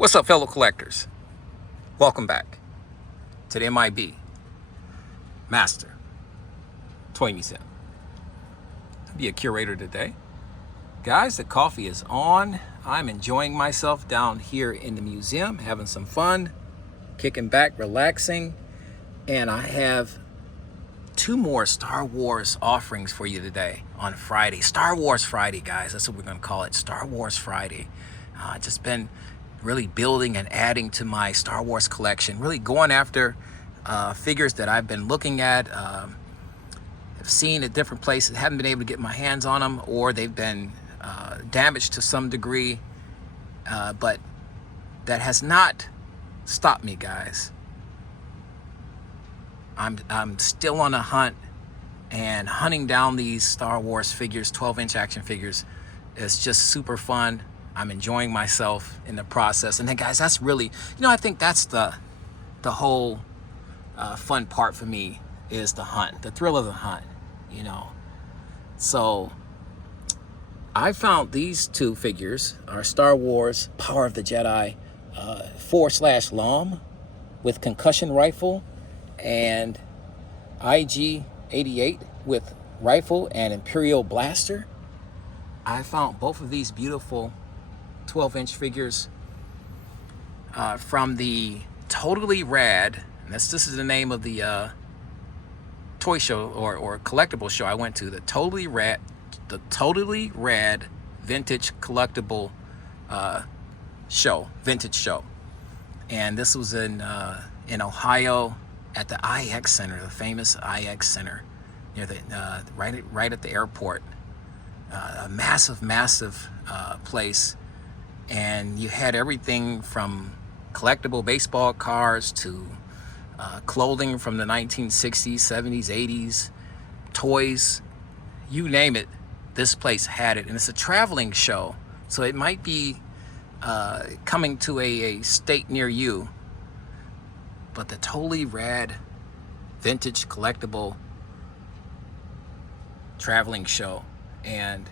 What's up, fellow collectors? Welcome back to the M.I.B. Master Toy Museum. I'll be a curator today. Guys, the coffee is on. I'm enjoying myself down here in the museum, having some fun, kicking back, relaxing. And I have two more Star Wars offerings for you today on Friday. Star Wars Friday, guys. That's what we're going to call it. Star Wars Friday. Just been really building and adding to my Star Wars collection. Really going after figures that I've been looking at, have seen at different places, haven't been able to get my hands on them, or they've been damaged to some degree. But that has not stopped me, guys. I'm still on a hunt, and hunting down these Star Wars figures, 12-inch action figures, is just super fun. I'm enjoying myself in the process. And then, guys, that's really, I think that's the whole fun part for me, is the hunt, the thrill of the hunt, So I found these two figures are Star Wars Power of the Jedi 4/LOM with concussion rifle, and IG-88 with rifle and Imperial blaster. I found both of these beautiful 12-inch figures from the Totally Rad, and this is the name of the toy show or collectible show I went to, the Totally Rad Vintage Collectible Vintage Show. And this was in Ohio at the IX Center, the famous IX Center, near the right at the airport. A massive place, and you had everything from collectible baseball cards to clothing from the 1960s, 70s, 80s, toys, you name it, this place had it. And it's a traveling show, so it might be coming to a state near you. But the Totally Rad Vintage Collectible Traveling Show. And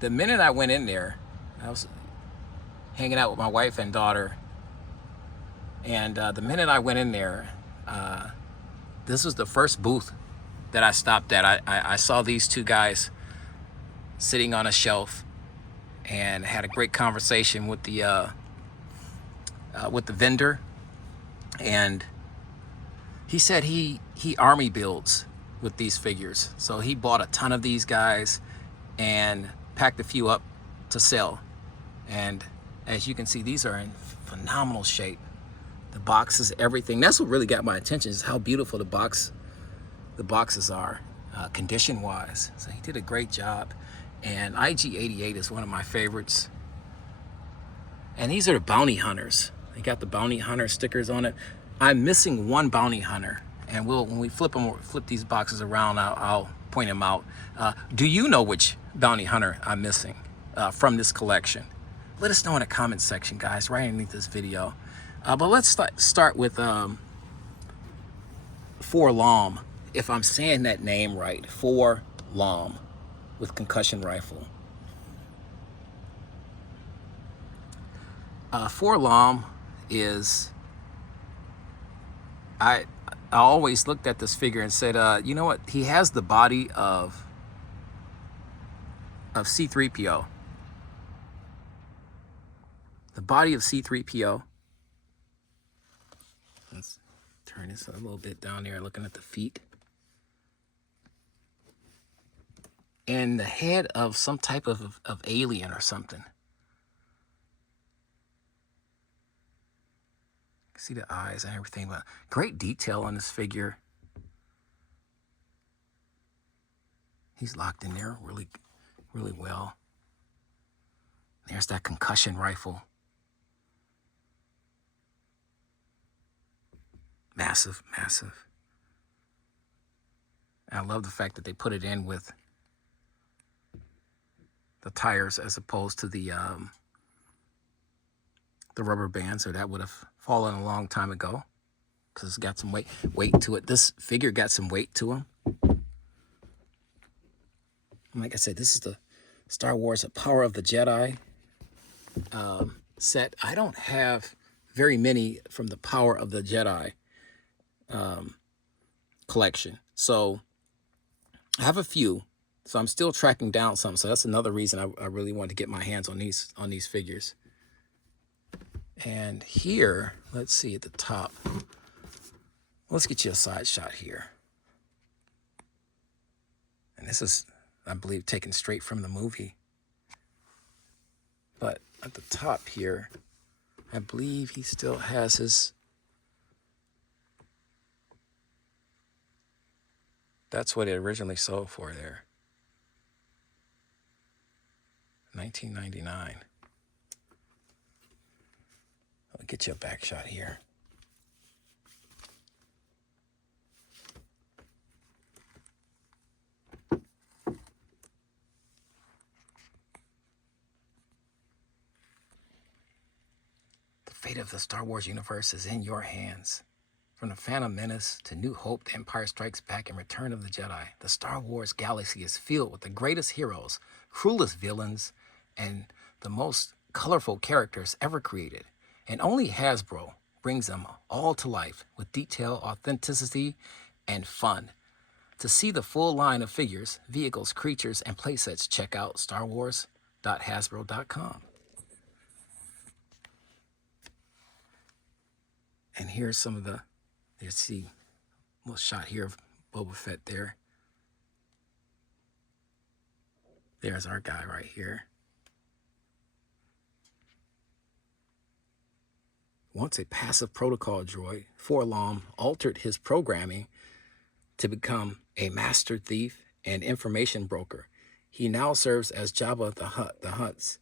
the minute I went in there, I was hanging out with my wife and daughter, and the minute I went in there, this was the first booth that I stopped at. I saw these two guys sitting on a shelf and had a great conversation with the vendor, and he said he army builds with these figures. So he bought a ton of these guys and packed a few up to sell. And as you can see, these are in phenomenal shape. The boxes, everything. That's what really got my attention, is how beautiful the boxes are, condition-wise. So he did a great job. And IG-88 is one of my favorites. And these are the bounty hunters. They got the bounty hunter stickers on it. I'm missing one bounty hunter, and when we flip these boxes around, I'll point them out. Do you know which bounty hunter I'm missing from this collection? Let us know in the comment section, guys, right underneath this video. But let's start with 4/LOM, if I'm saying that name right. 4/LOM with concussion rifle. 4/LOM is, I always looked at this figure and said, you know what? He has the body of C-3PO. The body of C-3PO. Let's turn this a little bit down there, looking at the feet. And the head of some type of alien or something. See the eyes and everything, but great detail on this figure. He's locked in there really well. There's that concussion rifle. Massive. And I love the fact that they put it in with the tires as opposed to the rubber bands, or that would have fallen a long time ago, because it's got some weight to it. This figure got some weight to him. Like I said, this is the Star Wars Power of the Jedi set. I don't have very many from the Power of the Jedi collection. So I have a few. So I'm still tracking down some. So that's another reason I really wanted to get my hands on these figures. And here, let's see at the top. Let's get you a side shot here. And this is, I believe, taken straight from the movie. But at the top here, I believe he still has his, that's what it originally sold for there. $19.99. I'll get you a back shot here. The fate of the Star Wars universe is in your hands. From the Phantom Menace to New Hope, The Empire Strikes Back, and Return of the Jedi, the Star Wars galaxy is filled with the greatest heroes, cruelest villains, and the most colorful characters ever created. And only Hasbro brings them all to life with detail, authenticity, and fun. To see the full line of figures, vehicles, creatures, and playsets, check out starwars.hasbro.com. And here's some of the, let's see, a little shot here of Boba Fett there. There's our guy right here. Once a passive protocol droid, 4-LOM altered his programming to become a master thief and information broker. He now serves as Jabba the Hutt's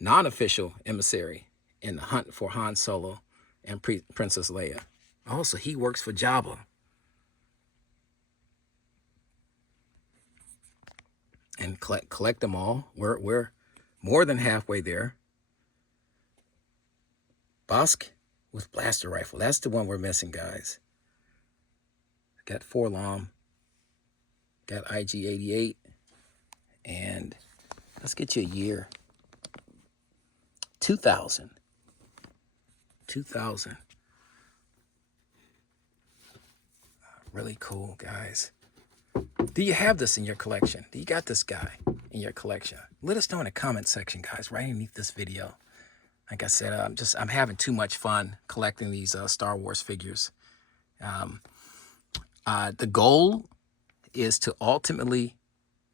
non-official emissary in the hunt for Han Solo and Princess Leia. Also, he works for Jabba. And collect them all. We're more than halfway there. Bosk with blaster rifle. That's the one we're missing, guys. Got 4-LOM. Got IG-88. And let's get you a year. 2000. 2000. Really cool, guys. Do you have this in your collection? Do you got this guy in your collection? Let us know in the comment section, guys, right underneath this video. Like I said, I'm having too much fun collecting these Star Wars figures. The goal is to ultimately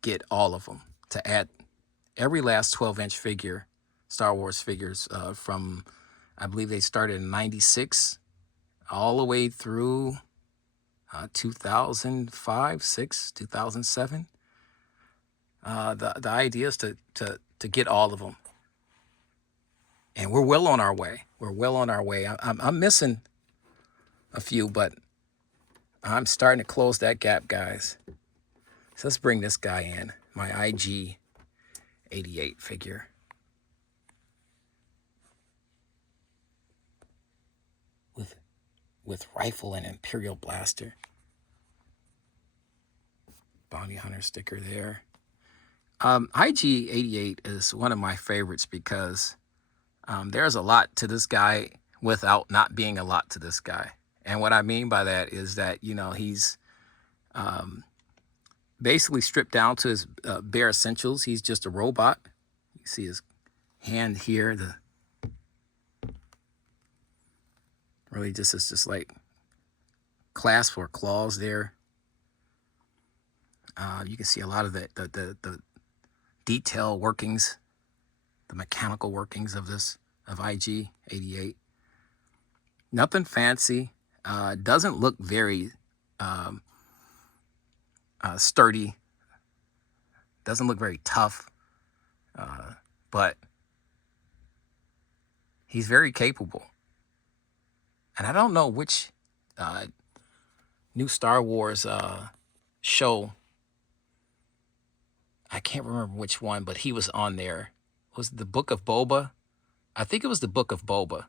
get all of them, to add every last 12-inch figure, Star Wars figures from, I believe they started in '96 all the way through 2005, 6, 2007. The idea is to get all of them. And we're well on our way. We're well on our way. I'm missing a few, but I'm starting to close that gap, guys. So let's bring this guy in, my IG-88 figure. With rifle and Imperial blaster. Bounty Hunter sticker there. IG-88 is one of my favorites because there's a lot to this guy without not being a lot to this guy. And what I mean by that is that, you know, he's basically stripped down to his bare essentials. He's just a robot. You see his hand here, really just is just like clasp or claws there. You can see a lot of the detail workings, the mechanical workings of IG-88. Nothing fancy. Doesn't look very sturdy. Doesn't look very tough. But he's very capable. And I don't know which new Star Wars show. I can't remember which one, but he was on there. Was it the Book of Boba? I think it was the Book of Boba.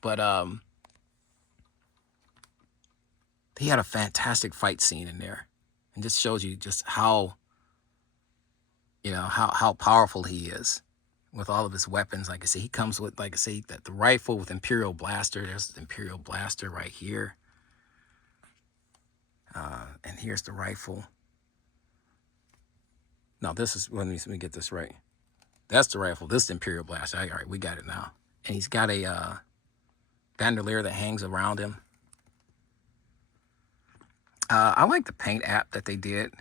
But he had a fantastic fight scene in there. And just shows you just how, you know, how powerful he is with all of his weapons. Like I say, he comes with, like I say, the rifle with Imperial Blaster. There's the Imperial Blaster right here. And here's the rifle. No, this is, let me get this right. That's the rifle. This is the Imperial Blaster. All right, we got it now. And he's got a bandolier that hangs around him. I like the paint app that they did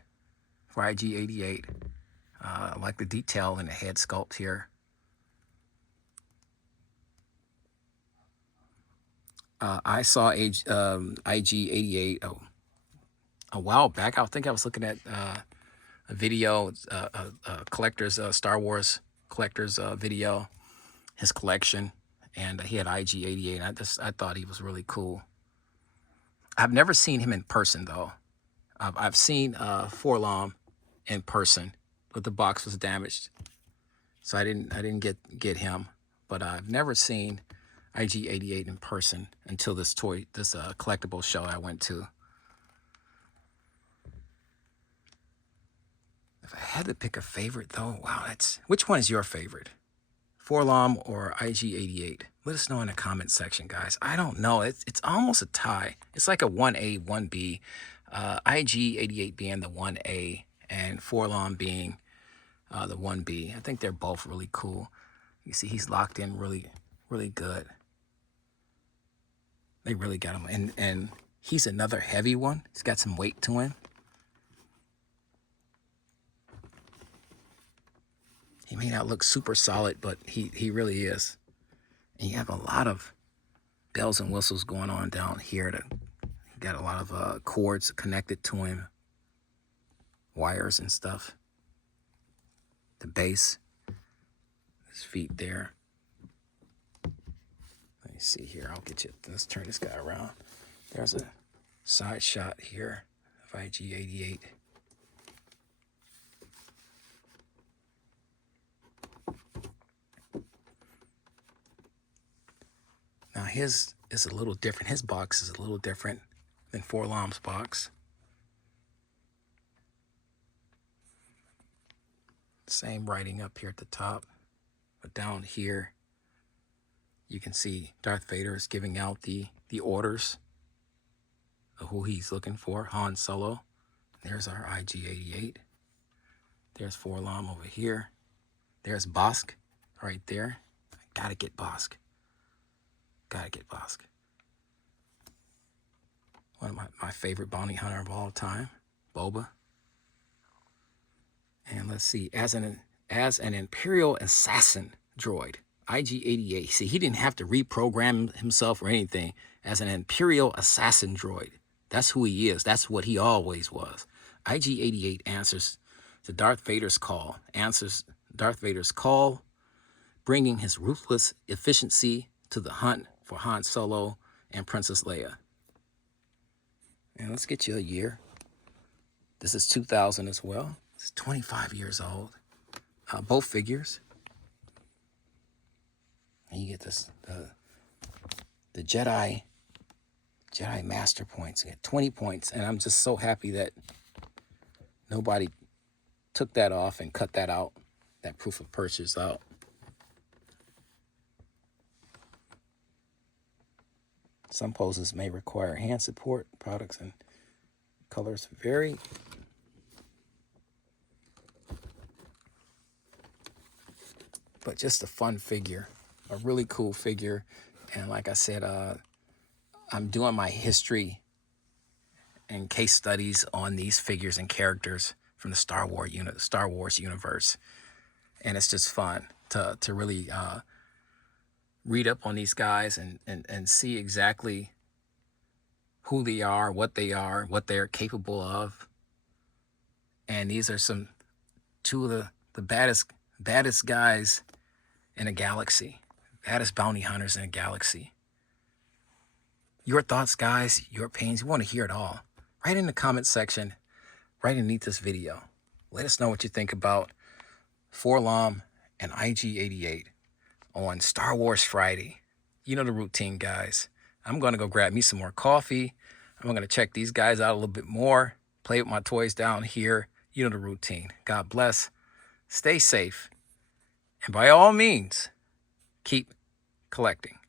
for IG-88. I like the detail in the head sculpt here. I saw IG-88 a while back. I think I was looking at a video, a collector's Star Wars collector's video, his collection, and he had IG-88. I thought he was really cool. I've never seen him in person though. I've seen Forlom in person, but the box was damaged, so I didn't get him. But I've never seen IG-88 in person until this collectible show I went to. If I had to pick a favorite though, wow, which one is your favorite? Forlom or IG-88? Let us know in the comment section, guys. I don't know. It's almost a tie. It's like a 1A, 1B. IG-88 being the 1A and Forlom being the 1B. I think they're both really cool. You see he's locked in really, really good. They really got him. And he's another heavy one. He's got some weight to him. He may not look super solid, but he really is. And you have a lot of bells and whistles going on down here. Got a lot of cords connected to him, wires and stuff. The base, his feet there. Let me see here. I'll get you. Let's turn this guy around. There's a side shot here of IG-88. Now his is a little different. His box is a little different than Forlom's box. Same writing up here at the top, but down here you can see Darth Vader is giving out the orders of who he's looking for. Han Solo. There's our IG-88. There's Forlom over here. There's Bosk right there. I gotta get Bosk. Gotta get Bosk. One of my favorite bounty hunter of all time, Boba. And let's see, as an Imperial assassin droid, IG-88. See, he didn't have to reprogram himself or anything. As an Imperial assassin droid, that's who he is. That's what he always was. IG-88 answers to Darth Vader's call. Answers Darth Vader's call, bringing his ruthless efficiency to the hunt for Han Solo and Princess Leia. And let's get you a year. This is 2000 as well. It's 25 years old. Both figures. And you get this the Jedi Master points. You get 20 points, and I'm just so happy that nobody took that off and cut that out, that proof of purchase out. Some poses may require hand support. Products and colors vary. But just a fun figure, a really cool figure. And like I said, I'm doing my history and case studies on these figures and characters from the Star Wars universe. And it's just fun to really read up on these guys and see exactly who they are, what they're capable of. And these are two of the baddest guys in a galaxy, baddest bounty hunters in a galaxy. Your thoughts, guys, your opinions, we want to hear it all. Write in the comment section, right underneath this video. Let us know what you think about Forlom and IG-88 on Star Wars Friday. You know the routine, guys. I'm going to go grab me some more coffee. I'm going to check these guys out a little bit more, play with my toys down here. You know the routine. God bless. Stay safe. And by all means, keep collecting.